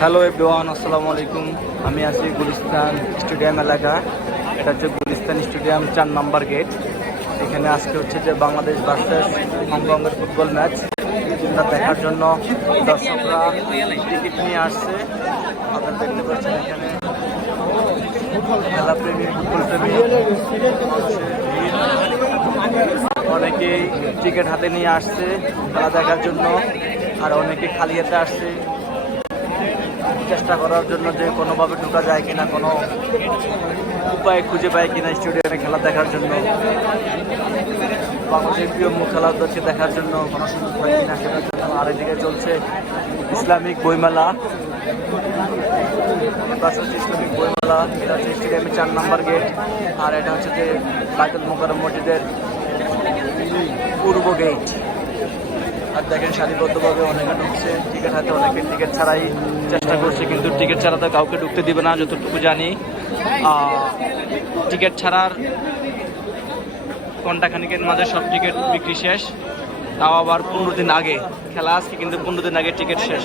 Hello everyone, আসসালামু আলাইকুম। আমি আছি গুলিস্তান স্টেডিয়াম এলাকা। এটা হচ্ছে গুলিস্তান স্টেডিয়াম 4 নম্বর গেট। এখানে আজকে হচ্ছে যে বাংলাদেশ ভার্সেস হংকংয়ের ফুটবল ম্যাচ, এটা দেখার জন্য দর্শকরা টিকিট নিয়ে আসছে। আপনারা দেখতে পাচ্ছেন এখানে খেলাপ্রেমী, ফুটবল প্রেমী অনেকেই টিকিট হাতে নিয়ে আসছে খেলা দেখার জন্য, আর অনেকে খালি হাতে আসছে চেষ্টা করার জন্য যে কোনোভাবে ঢোকা যায় কিনা, কোনো উপায় খুঁজে পায় কিনা স্টেডিয়ামে খেলা দেখার জন্য, বাংলাদেশের প্রিয় মুখ খেলাদেরকে দেখার জন্য কোনো সুযোগ পায় কিনা সেটার জন্য। আর এদিকে চলছে ইসলামিক বইমেলা, ইসলামিক বইমেলা। এটা হচ্ছে স্টেডিয়ামের 4 নম্বর গেট, আর এটা হচ্ছে যে বাইতুল মোকাররম মসজিদের পূর্ব গেট। আর দেখেন সারিবদ্ধভাবে অনেকে ঢুকছে টিকিট হাতে, অনেকে টিকিট ছাড়াই চেষ্টা করছে, কিন্তু টিকিট ছাড়া তো কাউকে ঢুকতে দিবে না যতটুকু জানি। টিকিট ছাড়ার ঘন্টাখানিকের মাঝে সব টিকিট বিক্রি শেষ, তাও আবার 15 দিন আগে খেলা, আজকে কিন্তু 15 দিন আগে টিকিট শেষ।